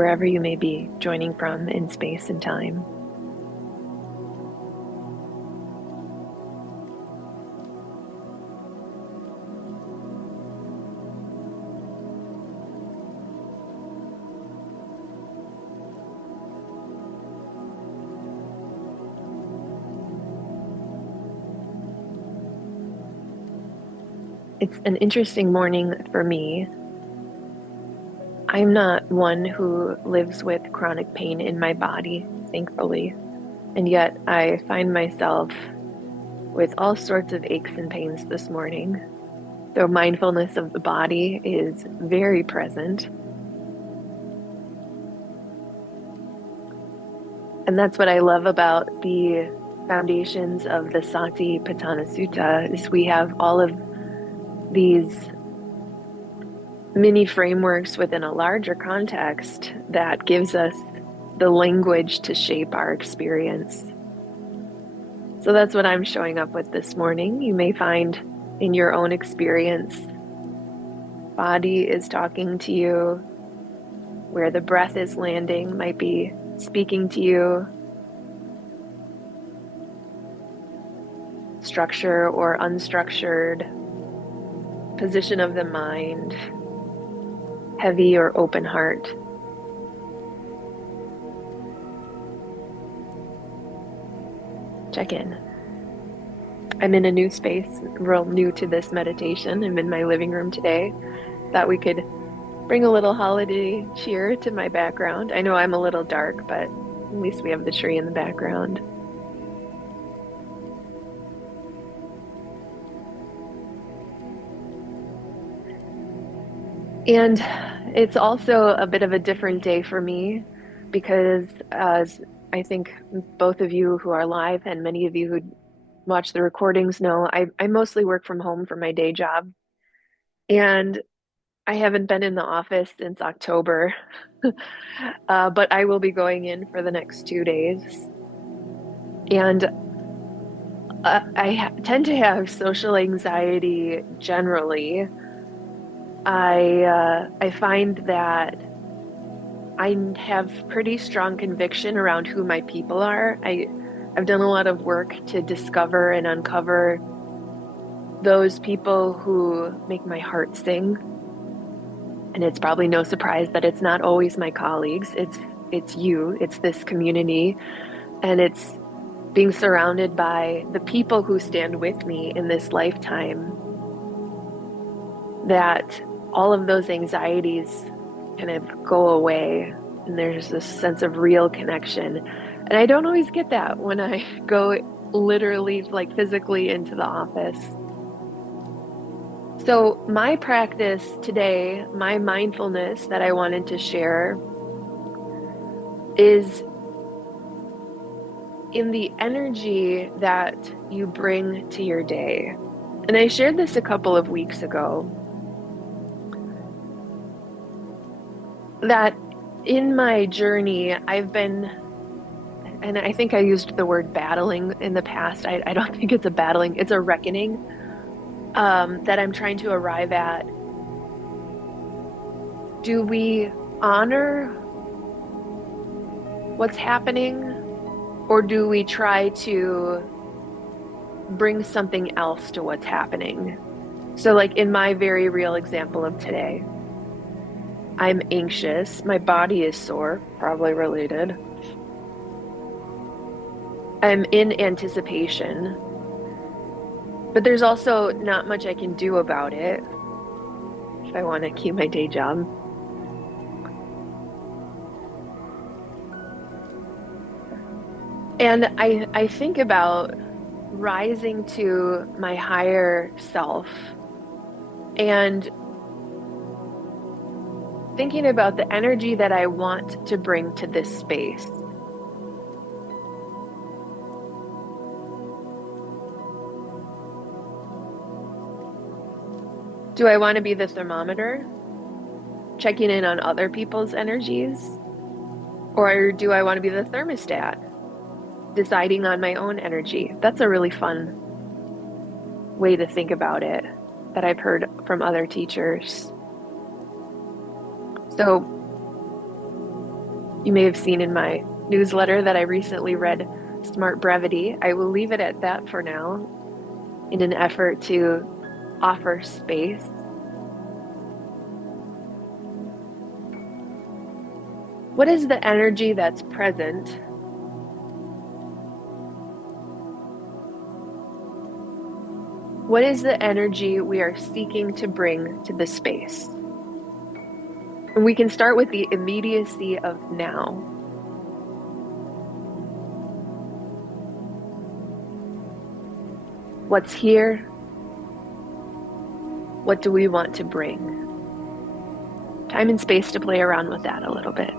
wherever you may be joining from in space and time. It's an interesting morning for me. I'm not one who lives with chronic pain in my body, thankfully, and yet I find myself with all sorts of aches and pains this morning. Though mindfulness of the body is very present. And that's what I love about the foundations of the Satipatthana Sutta is we have all of these mini frameworks within a larger context that gives us the language to shape our experience. So that's what I'm showing up with this morning. You may find in your own experience, body is talking to you, where the breath is landing might be speaking to you, structure or unstructured, position of the mind, heavy or open heart. Check in. I'm in a new space, real new to this meditation. I'm in my living room today. Thought we could bring a little holiday cheer to my background. I know I'm a little dark, but at least we have the tree in the background. And it's also a bit of a different day for me because, as I think both of you who are live and many of you who watch the recordings know, I mostly work from home for my day job. And I haven't been in the office since October, but I will be going in for the next 2 days. And I tend to have social anxiety generally. I find that I have pretty strong conviction around who my people are. I've done a lot of work to discover and uncover those people who make my heart sing. And it's probably no surprise that it's not always my colleagues. It's you, it's this community, and it's being surrounded by the people who stand with me in this lifetime that all of those anxieties kind of go away, and there's this sense of real connection. And I don't always get that when I go literally, like physically into the office. So my practice today, my mindfulness that I wanted to share is in the energy that you bring to your day. And I shared this a couple of weeks ago, that in my journey, I've been, and I think I used the word battling in the past. I don't think it's a battling, it's a reckoning that I'm trying to arrive at. Do we honor what's happening, or do we try to bring something else to what's happening? So like in my very real example of today, I'm anxious, my body is sore, probably related. I'm in anticipation, but there's also not much I can do about it if I want to keep my day job. And I think about rising to my higher self and thinking about the energy that I want to bring to this space. Do I want to be the thermometer, checking in on other people's energies? Or do I want to be the thermostat, deciding on my own energy? That's a really fun way to think about it that I've heard from other teachers. So You may have seen in my newsletter that I recently read Smart Brevity. I will leave it at that for now in an effort to offer space. What is the energy that's present? What is the energy we are seeking to bring to the space? And we can start with the immediacy of now. What's here? What do we want to bring? Time and space to play around with that a little bit.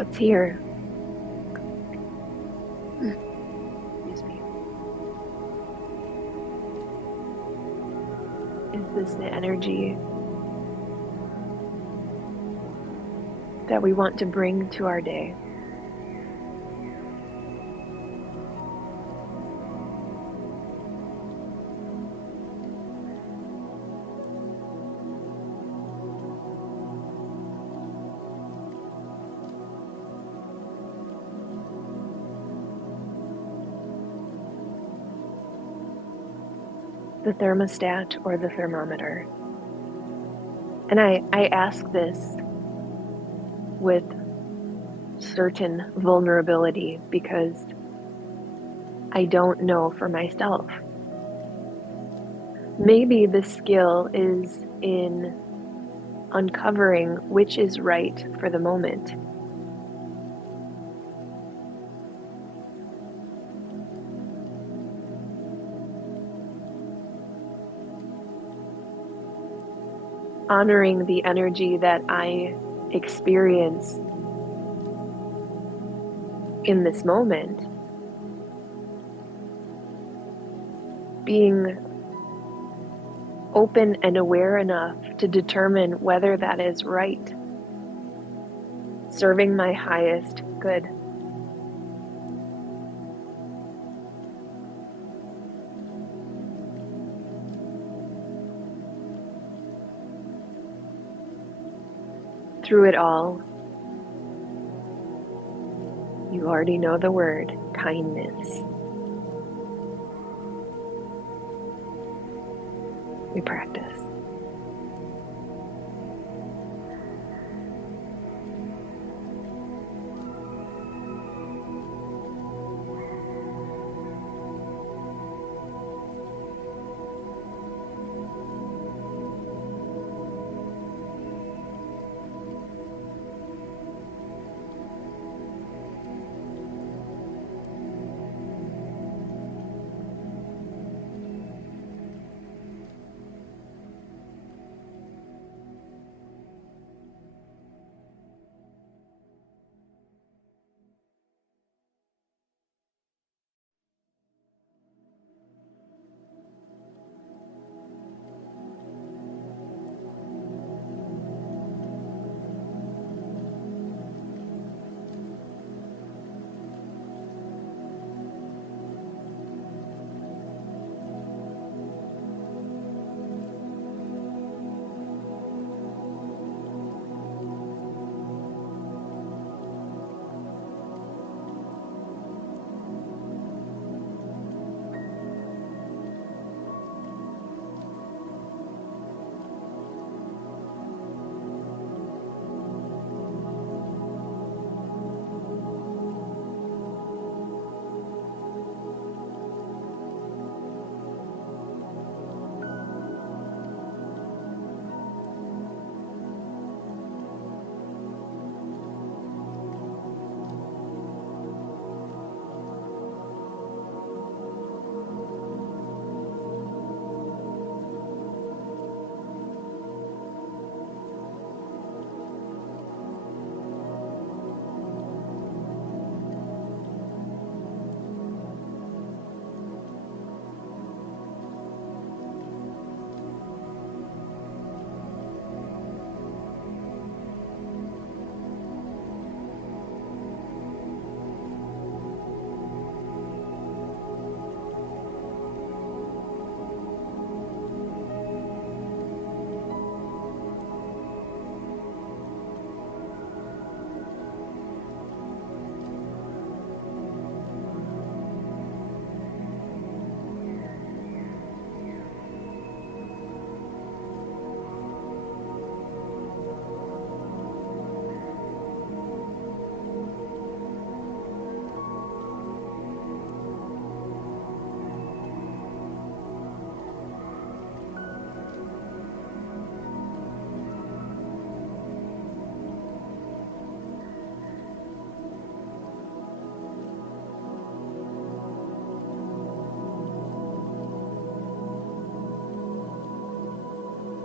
what's here. Excuse me. Is this the energy that we want to bring to our day? The thermostat or the thermometer? And I ask this with certain vulnerability because I don't know for myself. Maybe the skill is in uncovering which is right for the moment. Honoring the energy that I experience in this moment. Being open and aware enough to determine whether that is right, serving my highest good. Through it all, you already know the word, kindness. We practice.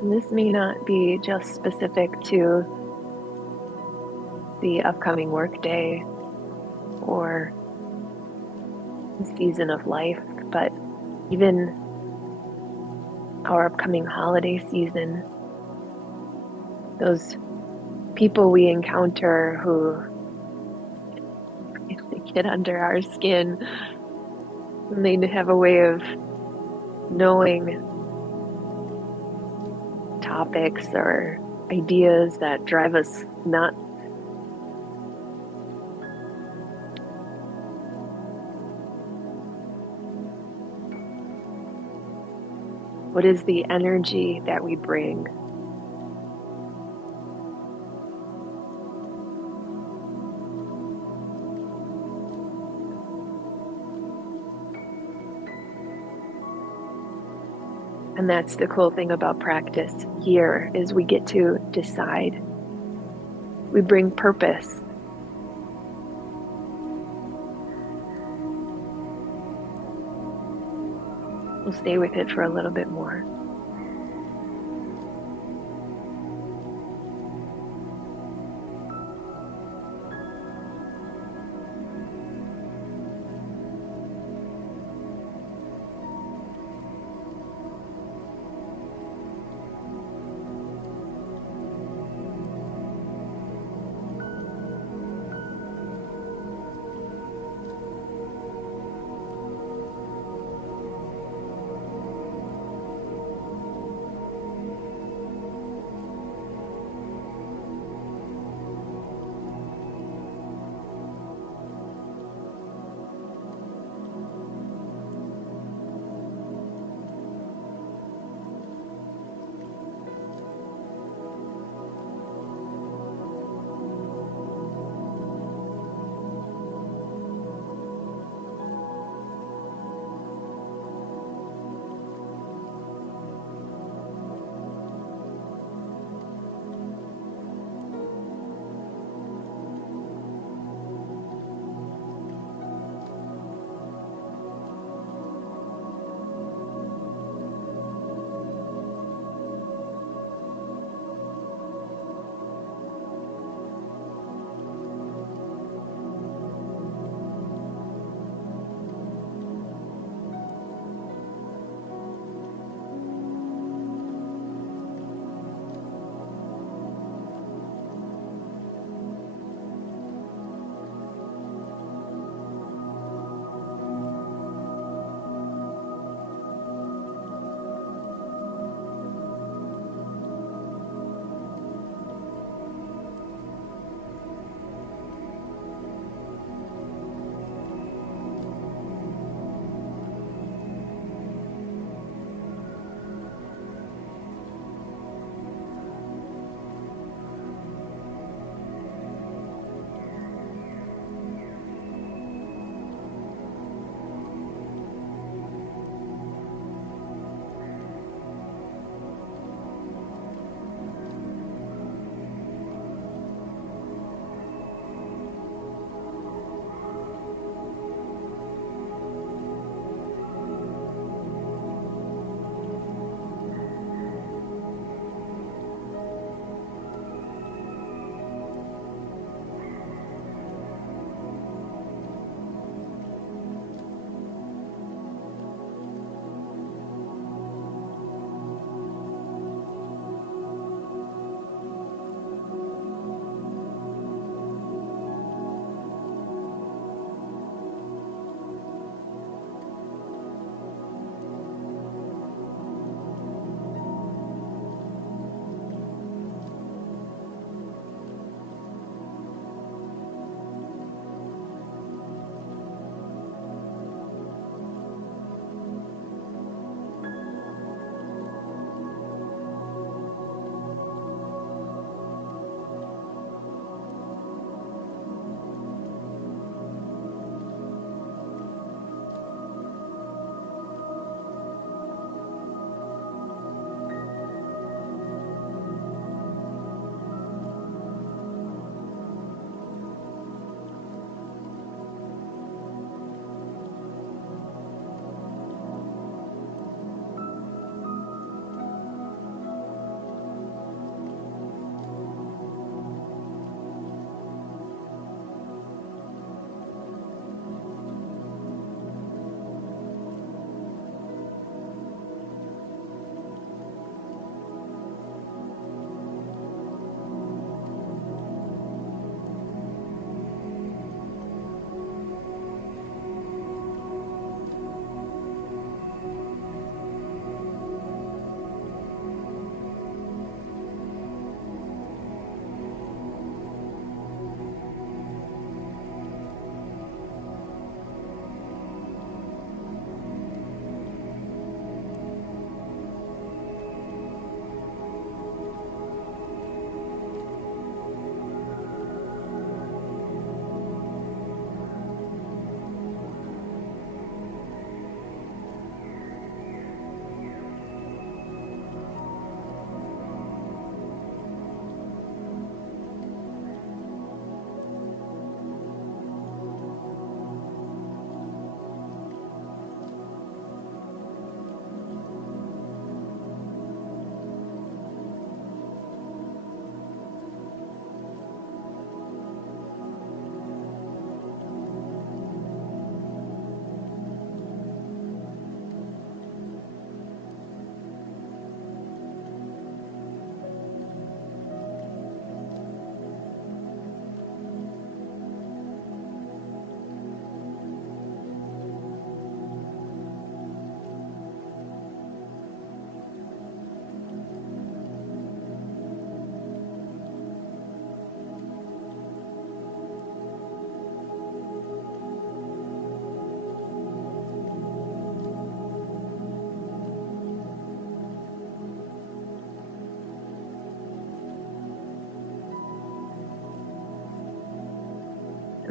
And this may not be just specific to the upcoming workday or the season of life, but even our upcoming holiday season, those people we encounter who get under our skin, and they have a way of knowing topics or ideas that drive us nuts. What is the energy that we bring? And that's the cool thing about practice here is we get to decide. We bring purpose. We'll stay with it for a little bit more.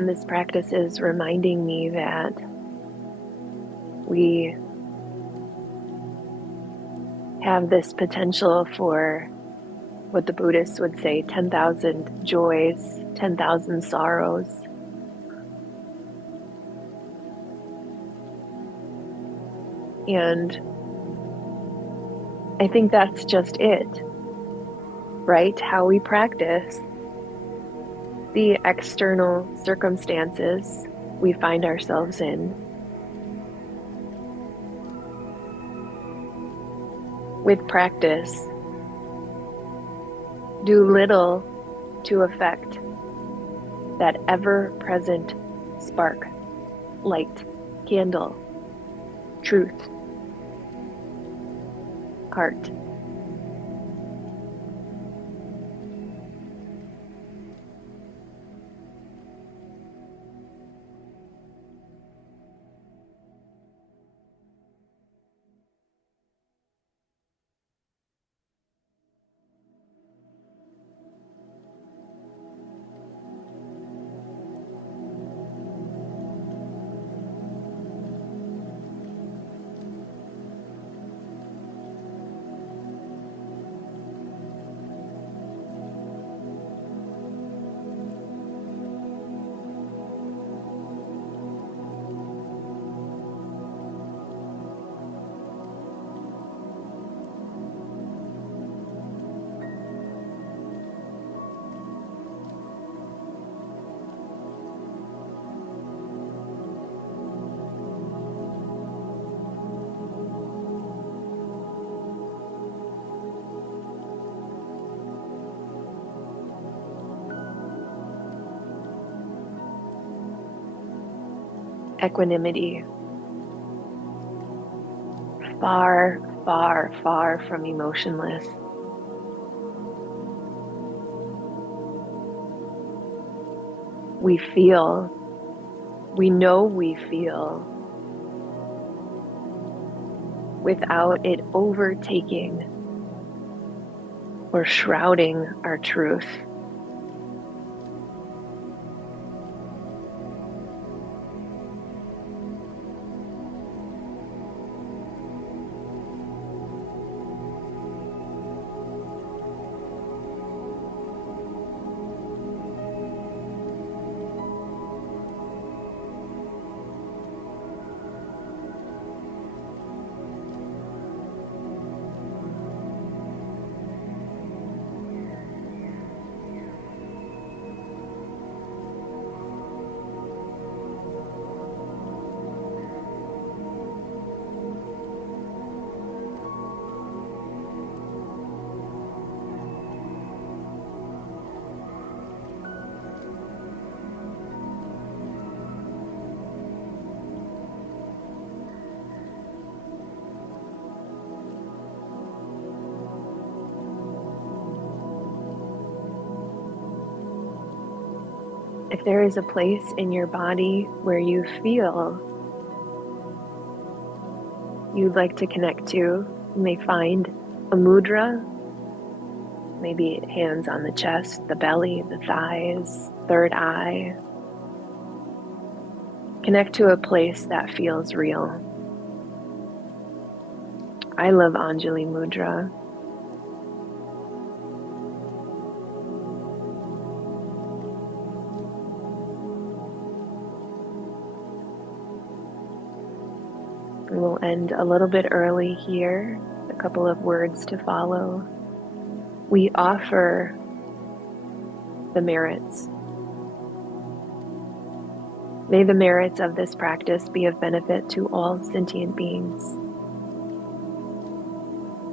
And this practice is reminding me that we have this potential for what the Buddhists would say 10,000 joys, 10,000 sorrows. And I think that's just it, right? How we practice the external circumstances we find ourselves in with practice do little to affect that ever-present spark, light, candle, truth, heart. Equanimity, far, far, far from emotionless. We feel, we know we feel without it overtaking or shrouding our truth. If there is a place in your body where you feel you'd like to connect to, you may find a mudra, maybe hands on the chest, the belly, the thighs, third eye. Connect to a place that feels real. I love Anjali Mudra. We'll end a little bit early here, a couple of words to follow. We offer the merits. May the merits of this practice be of benefit to all sentient beings.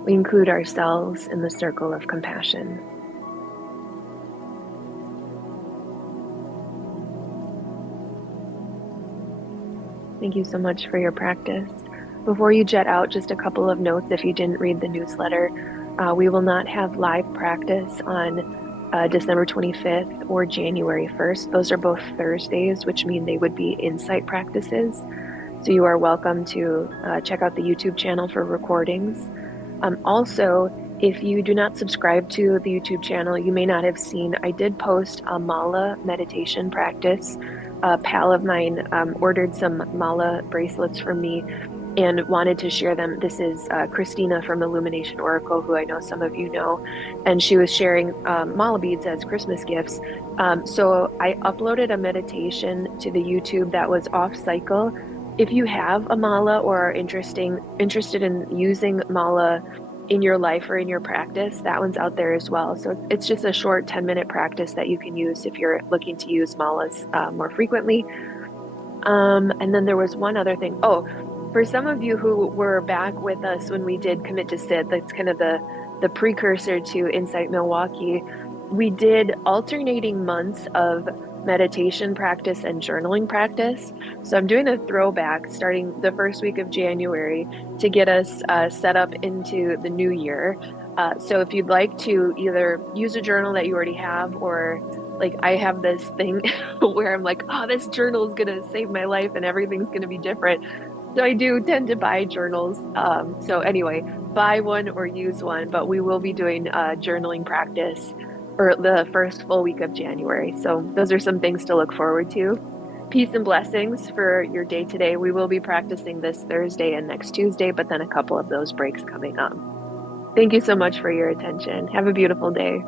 We include ourselves in the circle of compassion. Thank you so much for your practice. Before you jet out, just a couple of notes if you didn't read the newsletter. We will not have live practice on December 25th or January 1st. Those are both Thursdays, which mean they would be insight practices. So you are welcome to check out the YouTube channel for recordings. Also, if you do not subscribe to the YouTube channel, you may not have seen, I did post a mala meditation practice a pal of mine ordered some mala bracelets from me and wanted to share them. This is Christina from Illumination Oracle, who I know some of you know, and she was sharing mala beads as Christmas gifts. So I uploaded a meditation to the YouTube that was off cycle. If you have a mala or are interested in using mala in your life or in your practice, that one's out there as well. So it's just a short 10-minute practice that you can use if you're looking to use malas more frequently. And then there was one other thing. Oh, for some of you who were back with us when we did Commit to Sit, that's kind of the precursor to Insight Milwaukee. We did alternating months of meditation practice and journaling practice. So I'm doing a throwback starting the first week of January to get us set up into the new year. So if you'd like to either use a journal that you already have, or like I have this thing where I'm like, oh, this journal is gonna save my life and everything's gonna be different. So I do tend to buy journals. So anyway, buy one or use one, but we will be doing journaling practice for the first full week of January. So those are some things to look forward to. Peace and blessings for your day today. We will be practicing this Thursday and next Tuesday, but then a couple of those breaks coming up. Thank you so much for your attention. Have a beautiful day.